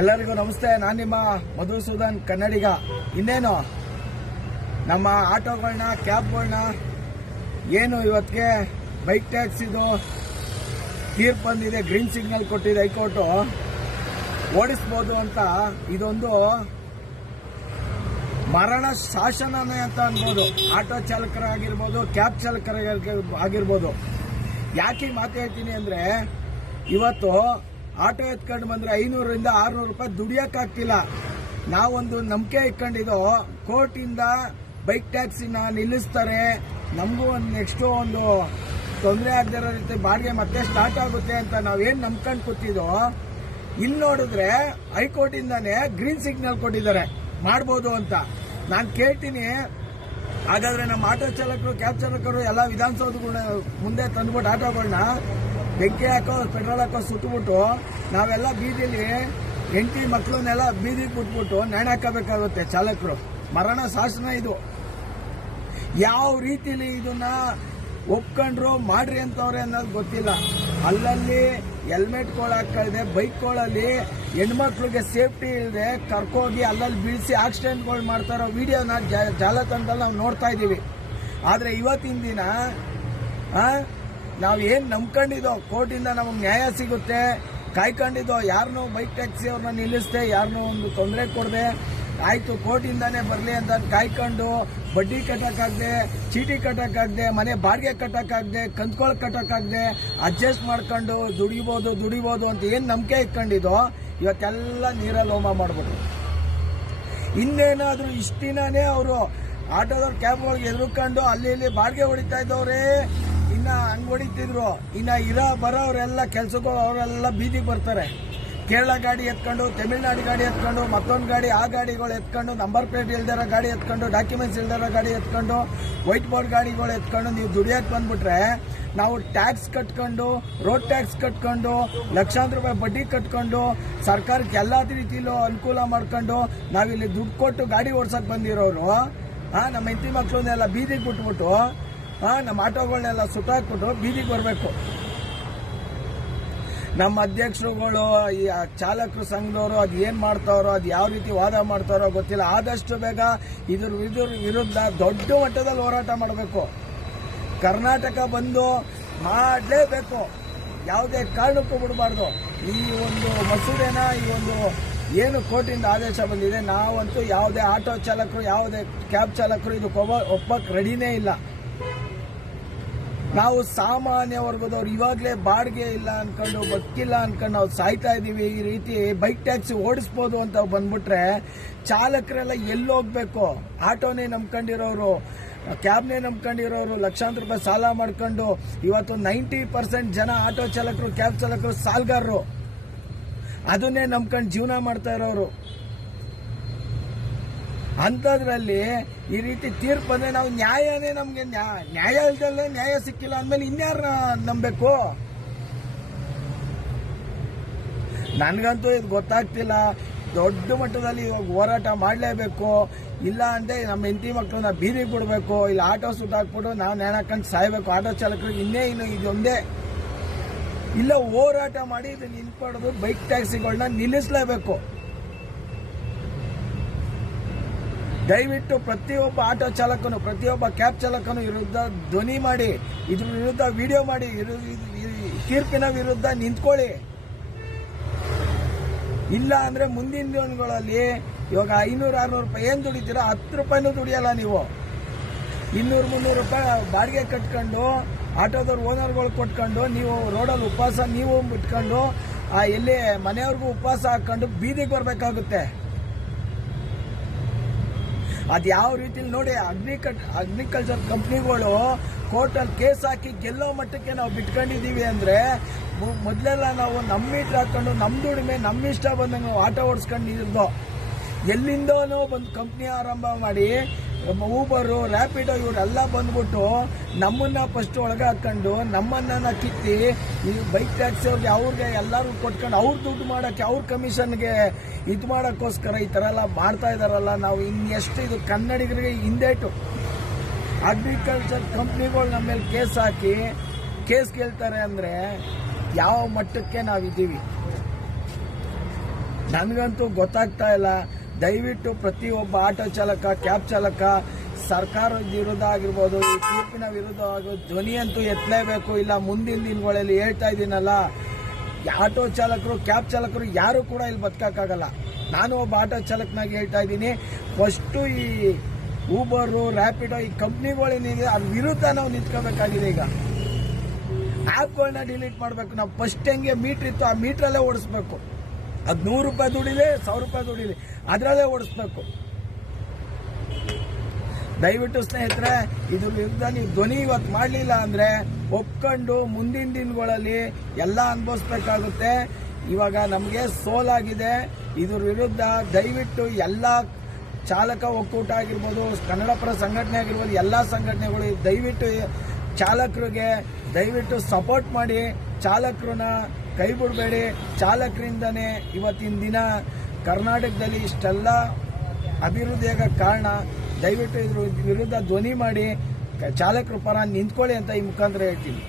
ಎಲ್ಲರಿಗೂ ನಮಸ್ತೆ. ನಾನು ನಿಮ್ಮ ಮಧುಸೂದನ್ ಕನ್ನಡಿಗ. ಇನ್ನೇನು ನಮ್ಮ ಆಟೋಗಳನ್ನ ಕ್ಯಾಬ್ಗಳನ್ನ ಏನು ಇವತ್ತಿಗೆ ಬೈಕ್ ಟ್ಯಾಕ್ಸಿದು ತೀರ್ಪು ಬಂದಿದೆ, ಗ್ರೀನ್ ಸಿಗ್ನಲ್ ಕೊಟ್ಟಿದೆ ಹೈಕೋರ್ಟು, ಓಡಿಸ್ಬೋದು ಅಂತ. ಇದೊಂದು ಮರಣ ಶಾಸನನೇ ಅಂತ ಅನ್ಬೋದು. ಆಟೋ ಚಾಲಕರಾಗಿರ್ಬೋದು, ಕ್ಯಾಬ್ ಚಾಲಕರಾಗಿರ್ಬೋದು. ಯಾಕೆ ಮಾತು ಹೇಳ್ತೀನಿ ಅಂದರೆ, ಇವತ್ತು ಆಟೋ ಎತ್ಕೊಂಡು ಬಂದರೆ 500ರಿಂದ 600 ರೂಪಾಯಿ ದುಡಿಯೋಕ್ಕಾಗ್ತಿಲ್ಲ. ನಾವೊಂದು ನಂಬಿಕೆ ಇಟ್ಕೊಂಡಿದ್ದು ಕೋರ್ಟಿಂದ ಬೈಕ್ ಟ್ಯಾಕ್ಸಿನ ನಿಲ್ಲಿಸ್ತಾರೆ, ನಮಗೂ ಒಂದು ನೆಕ್ಸ್ಟು ಒಂದು ತೊಂದರೆ ಆಗದಿರೋ ರೀತಿ ಬಾಡಿಗೆ ಮತ್ತೆ ಸ್ಟಾರ್ಟ್ ಆಗುತ್ತೆ ಅಂತ ನಾವೇನು ನಂಬ್ಕೊಂಡು ಕೂತಿದ್ದೋ, ಇಲ್ಲಿ ನೋಡಿದ್ರೆ ಹೈಕೋರ್ಟಿಂದಾನೇ ಗ್ರೀನ್ ಸಿಗ್ನಲ್ ಕೊಟ್ಟಿದ್ದಾರೆ ಮಾಡ್ಬೋದು ಅಂತ. ನಾನು ಕೇಳ್ತೀನಿ, ಹಾಗಾದರೆ ನಮ್ಮ ಆಟೋ ಚಾಲಕರು ಕ್ಯಾಬ್ ಚಾಲಕರು ಎಲ್ಲ ವಿಧಾನಸೌಧಗಳನ್ನ ಮುಂದೆ ತಂದ್ಬಿಟ್ಟು ಆಟೋಗಳನ್ನ ಬೆಂಕಿ ಹಾಕೋ ಪೆಟ್ರೋಲ್ ಹಾಕೋ ಸುತ್ತಬಿಟ್ಟು ನಾವೆಲ್ಲ ಬೀದಿಲಿ ಹೆಂಡತಿ ಮಕ್ಕಳನ್ನೆಲ್ಲ ಬೀದಿಗೆ ಬಿಟ್ಬಿಟ್ಟು ನೇಣು ಹಾಕಬೇಕಾಗುತ್ತೆ ಚಾಲಕರು. ಮರಣ ಶಾಸನ ಇದು. ಯಾವ ರೀತಿಲಿ ಇದನ್ನ ಒಪ್ಕೊಂಡ್ರು ಮಾಡ್ರಿ ಅಂತವ್ರೆ ಅನ್ನೋದು ಗೊತ್ತಿಲ್ಲ. ಅಲ್ಲಲ್ಲಿ ಹೆಲ್ಮೆಟ್ಗಳು ಹಾಕಳಿದೆ, ಬೈಕ್ಗಳಲ್ಲಿ ಹೆಣ್ಮಕ್ಳಿಗೆ ಸೇಫ್ಟಿ ಇಲ್ಲದೆ ಕರ್ಕೋಗಿ ಅಲ್ಲಲ್ಲಿ ಬೀಳಿಸಿ ಆಕ್ಸಿಡೆಂಟ್ಗಳು ಮಾಡ್ತಾರೋ ವಿಡಿಯೋನ ಜಾಲತಾಣದಲ್ಲಿ ನಾವು ನೋಡ್ತಾ ಇದ್ದೀವಿ. ಆದರೆ ಇವತ್ತಿನ ದಿನ ನಾವು ಏನು ನಂಬ್ಕೊಂಡಿದ್ದೋ ಕೋರ್ಟಿಂದ ನಮಗೆ ನ್ಯಾಯ ಸಿಗುತ್ತೆ ಕಾಯ್ಕೊಂಡಿದ್ದೋ, ಯಾರನ್ನೂ ಬೈಕ್ ಟ್ಯಾಕ್ಸಿ ಅವ್ರನ್ನ ನಿಲ್ಲಿಸ್ದೆ, ಯಾರನ್ನೂ ಒಂದು ತೊಂದರೆ ಕೊಡದೆ, ಆಯಿತು ಕೋರ್ಟಿಂದಾನೇ ಬರಲಿ ಅಂತ ಕಾಯ್ಕೊಂಡು ಬಡ್ಡಿ ಕಟ್ಟೋಕ್ಕಾಗದೆ, ಚೀಟಿ ಕಟ್ಟೋಕ್ಕಾಗದೆ, ಮನೆ ಬಾಡಿಗೆ ಕಟ್ಟೋಕ್ಕಾಗದೆ, ಕಂತ್ಕೊಳ್ ಕಟ್ಟೋಕ್ಕಾಗದೆ ಅಡ್ಜಸ್ಟ್ ಮಾಡ್ಕೊಂಡು ದುಡಿಬೋದು ಅಂತ ಏನು ನಂಬಿಕೆ ಇಟ್ಕೊಂಡಿದ್ದೋ ಇವತ್ತೆಲ್ಲ ನೀರಲ್ಲಿ ಹೋಮ ಮಾಡ್ಬೋದು. ಇನ್ನೇನಾದರೂ ಇಷ್ಟು ದಿನನೇ ಅವರು ಆಟೋದವ್ರು ಕ್ಯಾಬ್ಗಳಿಗೆ ಎದುರುಕೊಂಡು ಅಲ್ಲಿ ಇಲ್ಲಿ ಬಾಡಿಗೆ ಹೊಡಿತಾ ಇದ್ದವ್ರೆ, ಇನ್ನ ಹಂಗೆ ಹೊಡಿತಿದ್ರು. ಇನ್ನ ಬರೋರೆಲ್ಲ ಕೆಲ್ಸಕ್ಕೂ ಅವರೆಲ್ಲ ಬೀದಿಗೆ ಬರ್ತಾರೆ. ಕೇರಳ ಗಾಡಿ ಎತ್ಕೊಂಡು, ತಮಿಳ್ನಾಡು ಗಾಡಿ ಎತ್ಕೊಂಡು, ಮತ್ತೊಂದು ಗಾಡಿ, ಆ ಗಾಡಿಗಳು ಎತ್ಕೊಂಡು, ನಂಬರ್ ಪ್ಲೇಟ್ ಇಲ್ದಿರೋ ಗಾಡಿ ಎತ್ಕೊಂಡು, ಡಾಕ್ಯುಮೆಂಟ್ಸ್ ಇಲ್ದಿರೋ ಗಾಡಿ ಎತ್ಕೊಂಡು, ವೈಟ್ ಬೋರ್ಡ್ ಗಾಡಿಗಳು ಎತ್ಕೊಂಡು ನೀವು ದುಡಿಯಕ್ಕೆ ಬಂದ್ಬಿಟ್ರೆ, ನಾವು ಟ್ಯಾಕ್ಸ್ ಕಟ್ಕೊಂಡು, ರೋಡ್ ಟ್ಯಾಕ್ಸ್ ಕಟ್ಕೊಂಡು, ಲಕ್ಷಾಂತರ ರೂಪಾಯಿ ಬಡ್ಡಿ ಕಟ್ಕೊಂಡು, ಸರ್ಕಾರಕ್ಕೆ ಎಲ್ಲ ರೀತಿಯಲ್ಲೂ ಅನುಕೂಲ ಮಾಡ್ಕೊಂಡು ನಾವಿಲ್ಲಿ ದುಡ್ಡು ಕೊಟ್ಟು ಗಾಡಿ ಓಡ್ಸಕ್ಕೆ ಬಂದಿರೋರು ನಮ್ಮ ಹೆಂಡತಿ ಮಕ್ಕಳನ್ನೆಲ್ಲ ಬೀದಿಗೆ ಬಿಟ್ಬಿಟ್ಟು ನಮ್ಮ ಆಟೋಗಳನ್ನೆಲ್ಲ ಸುಟ್ಟಾಕ್ಬಿಟ್ಟು ಬೀದಿಗೆ ಬರಬೇಕು. ನಮ್ಮ ಅಧ್ಯಕ್ಷರುಗಳು, ಈ ಚಾಲಕರು ಸಂಘದವರು ಅದು ಏನು ಮಾಡ್ತಾರೋ, ಅದು ಯಾವ ರೀತಿ ವಾದ ಮಾಡ್ತಾರೋ ಗೊತ್ತಿಲ್ಲ. ಆದಷ್ಟು ಬೇಗ ಇದ್ರ ವಿರುದ್ಧ ದೊಡ್ಡ ಮಟ್ಟದಲ್ಲಿ ಹೋರಾಟ ಮಾಡಬೇಕು. ಕರ್ನಾಟಕ ಬಂದು ಮಾಡಲೇಬೇಕು, ಯಾವುದೇ ಕಾರಣಕ್ಕೂ ಬಿಡಬಾರ್ದು. ಈ ಒಂದು ಮಸೂದೆನ, ಈ ಒಂದು ಏನು ಕೋರ್ಟಿಂದ ಆದೇಶ ಬಂದಿದೆ, ನಾವಂತೂ ಯಾವುದೇ ಆಟೋ ಚಾಲಕರು, ಯಾವುದೇ ಕ್ಯಾಬ್ ಚಾಲಕರು ಇದಕ್ಕೆ ಒಪ್ಪಕ್ಕೆ ರೆಡಿನೇ ಇಲ್ಲ. ನಾವು ಸಾಮಾನ್ಯ ವರ್ಗದವ್ರು ಇವಾಗಲೇ ಬಾಡಿಗೆ ಇಲ್ಲ ಅನ್ಕೊಂಡು, ಬದುಕಿಲ್ಲ ಅನ್ಕೊಂಡು ನಾವು ಸಾಯ್ತಾ ಇದ್ದೀವಿ. ಈ ರೀತಿ ಬೈಕ್ ಟ್ಯಾಕ್ಸಿ ಓಡಿಸ್ಬೋದು ಅಂತ ಬಂದ್ಬಿಟ್ರೆ ಚಾಲಕರೆಲ್ಲ ಎಲ್ಲೋಗ್ಬೇಕು? ಆಟೋನೇ ನಂಬ್ಕೊಂಡಿರೋರು, ಕ್ಯಾಬ್ನೇ ನಂಬ್ಕೊಂಡಿರೋರು, ಲಕ್ಷಾಂತರ ರೂಪಾಯಿ ಸಾಲ ಮಾಡ್ಕೊಂಡು ಇವತ್ತು 90% ಜನ ಆಟೋ ಚಾಲಕರು, ಕ್ಯಾಬ್ ಚಾಲಕರು ಸಾಲಗಾರರು. ಅದನ್ನೇ ನಂಬ್ಕೊಂಡು ಜೀವನ ಮಾಡ್ತಾ ಇರೋರು. ಅಂಥದ್ರಲ್ಲಿ ಈ ರೀತಿ ತೀರ್ಪು ಬಂದರೆ ನಾವು ನ್ಯಾಯನೇ, ನಮಗೆ ನ್ಯಾಯ ಇಲ್ದಲ್ಲೇ ನ್ಯಾಯ ಸಿಕ್ಕಿಲ್ಲ ಅಂದಮೇಲೆ ಇನ್ಯಾರ ನಂಬಬೇಕು? ನನಗಂತೂ ಇದು ಗೊತ್ತಾಗ್ತಿಲ್ಲ. ದೊಡ್ಡ ಮಟ್ಟದಲ್ಲಿ ಇವಾಗ ಹೋರಾಟ ಮಾಡಲೇಬೇಕು. ಇಲ್ಲ ಅಂದರೆ ನಮ್ಮ ಹೆಂಡತಿ ಮಕ್ಕಳನ್ನ ಬೀದಿಗೆ ಬಿಡಬೇಕು, ಇಲ್ಲ ಆಟೋ ಸುಟ್ಟಾಕ್ಬಿಟ್ಟು ನಾವು ನೇಣಾಕೊಂಡು ಸಾಯ್ಬೇಕು ಆಟೋ ಚಾಲಕರಿಗೆ. ಇನ್ನು ಇದೊಂದೇ ಇಲ್ಲ, ಹೋರಾಟ ಮಾಡಿ ಇದು ನಿಂತ್ಕೊಡೋದು, ಬೈಕ್ ಟ್ಯಾಕ್ಸಿಗಳನ್ನ ನಿಲ್ಲಿಸಲೇಬೇಕು. ದಯವಿಟ್ಟು ಪ್ರತಿಯೊಬ್ಬ ಆಟೋ ಚಾಲಕನು, ಪ್ರತಿಯೊಬ್ಬ ಕ್ಯಾಬ್ ಚಾಲಕನು ವಿರುದ್ಧ ಧ್ವನಿ ಮಾಡಿ, ಇದ್ರ ವಿರುದ್ಧ ವಿಡಿಯೋ ಮಾಡಿ, ತೀರ್ಪಿನ ವಿರುದ್ಧ ನಿಂತ್ಕೊಳ್ಳಿ. ಇಲ್ಲ ಅಂದರೆ ಮುಂದಿನ ದಿನಗಳಲ್ಲಿ ಇವಾಗ 500-600 ರೂಪಾಯಿ ಏನು ದುಡಿತೀರಾ, 10 ರೂಪಾಯಿನೂ ದುಡಿಯಲ್ಲ ನೀವು. 200-300 ರೂಪಾಯಿ ಬಾಡಿಗೆ ಕಟ್ಕೊಂಡು, ಆಟೋದವ್ರು ಓನರ್ಗಳು ಕೊಟ್ಕೊಂಡು, ನೀವು ರೋಡಲ್ಲಿ ಉಪವಾಸ ನೀವು ಬಿಟ್ಕೊಂಡು, ಎಲ್ಲಿ ಮನೆಯವ್ರಿಗೂ ಉಪವಾಸ ಹಾಕೊಂಡು ಬೀದಿಗೆ ಬರಬೇಕಾಗುತ್ತೆ. ಅದು ಯಾವ ರೀತಿಲಿ ನೋಡಿ, ಅಗ್ರಿಕಲ್ಚರ್ ಕಂಪ್ನಿಗಳು ಕೋರ್ಟಲ್ಲಿ ಕೇಸ್ ಹಾಕಿ ಗೆಲ್ಲೋ ಮಟ್ಟಕ್ಕೆ ನಾವು ಬಿಟ್ಕೊಂಡಿದ್ದೀವಿ ಅಂದರೆ, ಮೊದಲೆಲ್ಲ ನಾವು ನಮ್ಮ ಮೀಟ್ರ್ ಹಾಕೊಂಡು ನಮ್ಮ ದುಡಿಮೆ ನಮ್ಮ ಇಷ್ಟ ಬಂದಂಗೆ ನಾವು ಆಟೋ ಓಡಿಸ್ಕೊಂಡಿದ್ದು. ಎಲ್ಲಿಂದನೋ ಬಂದು ಕಂಪ್ನಿ ಆರಂಭ ಮಾಡಿ ಊಬರು, ರ್ಯಾಪಿಡೋ ಇವರೆಲ್ಲ ಬಂದ್ಬಿಟ್ಟು ನಮ್ಮನ್ನ ಫಸ್ಟ್ ಒಳಗೆ ಹಾಕೊಂಡು ನಮ್ಮನ್ನ ಕಿತ್ತಿ ಈ ಬೈಕ್ ಟ್ಯಾಕ್ಸಿ ಅವ್ರಿಗೆ ಎಲ್ಲರೂ ಕೊಟ್ಕೊಂಡು ಅವ್ರ ದುಡ್ಡು ಮಾಡೋಕ್ಕೆ, ಅವ್ರ ಕಮಿಷನ್ಗೆ ಇದು ಮಾಡೋಕ್ಕೋಸ್ಕರ ಈ ಥರ ಎಲ್ಲ ಮಾಡ್ತಾ ಇದ್ದಾರಲ್ಲ. ನಾವು ಇನ್ನೆಷ್ಟು ಇದು ಕನ್ನಡಿಗರಿಗೆ ಹಿಂದೇಟು. ಅಗ್ರಿಕಲ್ಚರ್ ಕಂಪ್ನಿಗಳು ನಮ್ಮ ಮೇಲೆ ಕೇಸ್ ಹಾಕಿ ಕೇಸ್ ಕೇಳ್ತಾರೆ ಅಂದರೆ ಯಾವ ಮಟ್ಟಕ್ಕೆ ನಾವಿದ್ದೀವಿ? ನನಗಂತೂ ಗೊತ್ತಾಗ್ತಾ ಇಲ್ಲ. ದಯವಿಟ್ಟು ಪ್ರತಿಯೊಬ್ಬ ಆಟೋ ಚಾಲಕ, ಕ್ಯಾಬ್ ಚಾಲಕ ಸರ್ಕಾರದ ವಿರುದ್ಧ ಆಗಿರ್ಬೋದು, ಈ ತೀರ್ಪಿನ ವಿರುದ್ಧ ಧ್ವನಿ ಅಂತೂ ಎತ್ತಲೇಬೇಕು. ಇಲ್ಲ ಮುಂದಿನ ದಿನಗಳಲ್ಲಿ ಹೇಳ್ತಾ ಇದ್ದೀನಲ್ಲ, ಆಟೋ ಚಾಲಕರು, ಕ್ಯಾಬ್ ಚಾಲಕರು ಯಾರು ಕೂಡ ಇಲ್ಲಿ ಬದುಕಕ್ಕಾಗಲ್ಲ. ನಾನು ಒಬ್ಬ ಆಟೋ ಚಾಲಕನಾಗಿ ಹೇಳ್ತಾ ಇದ್ದೀನಿ, ಫಸ್ಟು ಈ ಊಬರು, ರ್ಯಾಪಿಡೋ ಈ ಕಂಪ್ನಿಗಳೇನಿದೆ ಅದ್ರ ವಿರುದ್ಧ ನಾವು ನಿಂತ್ಕೋಬೇಕಾಗಿದೆ. ಈಗ ಆ್ಯಪ್ಗಳನ್ನ ಡಿಲೀಟ್ ಮಾಡಬೇಕು. ನಾವು ಫಸ್ಟ್ ಹೆಂಗೆ ಮೀಟ್ರ್ ಇತ್ತು ಆ ಮೀಟ್ರಲ್ಲೇ ಓಡಿಸ್ಬೇಕು. ಅದು 100 ರೂಪಾಯಿ ದುಡಿಲಿ, 1000 ರೂಪಾಯಿ ದುಡಿಲಿ, ಅದರಲ್ಲೇ ಓಡಿಸ್ಬೇಕು. ದಯವಿಟ್ಟು ಸ್ನೇಹಿತರೆ, ಇದ್ರ ವಿರುದ್ಧ ನೀವು ಧ್ವನಿ ಇವತ್ತು ಮಾಡಲಿಲ್ಲ ಅಂದರೆ ಒಪ್ಕೊಂಡು ಮುಂದಿನ ದಿನಗಳಲ್ಲಿ ಎಲ್ಲ ಅನುಭವಿಸ್ಬೇಕಾಗುತ್ತೆ. ಇವಾಗ ನಮಗೆ ಸೋಲಾಗಿದೆ. ಇದ್ರ ವಿರುದ್ಧ ದಯವಿಟ್ಟು ಎಲ್ಲ ಚಾಲಕ ಒಕ್ಕೂಟ ಆಗಿರ್ಬೋದು, ಕನ್ನಡಪರ ಸಂಘಟನೆ ಆಗಿರ್ಬೋದು, ಎಲ್ಲ ಸಂಘಟನೆಗಳು ದಯವಿಟ್ಟು ಚಾಲಕರಿಗೆ ದಯವಿಟ್ಟು ಸಪೋರ್ಟ್ ಮಾಡಿ. ಚಾಲಕರನ್ನ ಕೈ ಬಿಡಬೇಡಿ. ಚಾಲಕರಿಂದನೇ ಇವತ್ತಿನ ದಿನ ಕರ್ನಾಟಕದಲ್ಲಿ ಇಷ್ಟೆಲ್ಲ ಅಭಿವೃದ್ಧಿಯಾಗ ಕಾರಣ. ದಯವಿಟ್ಟು ಇದ್ರ ವಿರುದ್ಧ ಧ್ವನಿ ಮಾಡಿ ಚಾಲಕರ ಪರ ನಿಂತ್ಕೊಳ್ಳಿ ಅಂತ ಈ ಮುಖಾಂತರ ಹೇಳ್ತೀನಿ.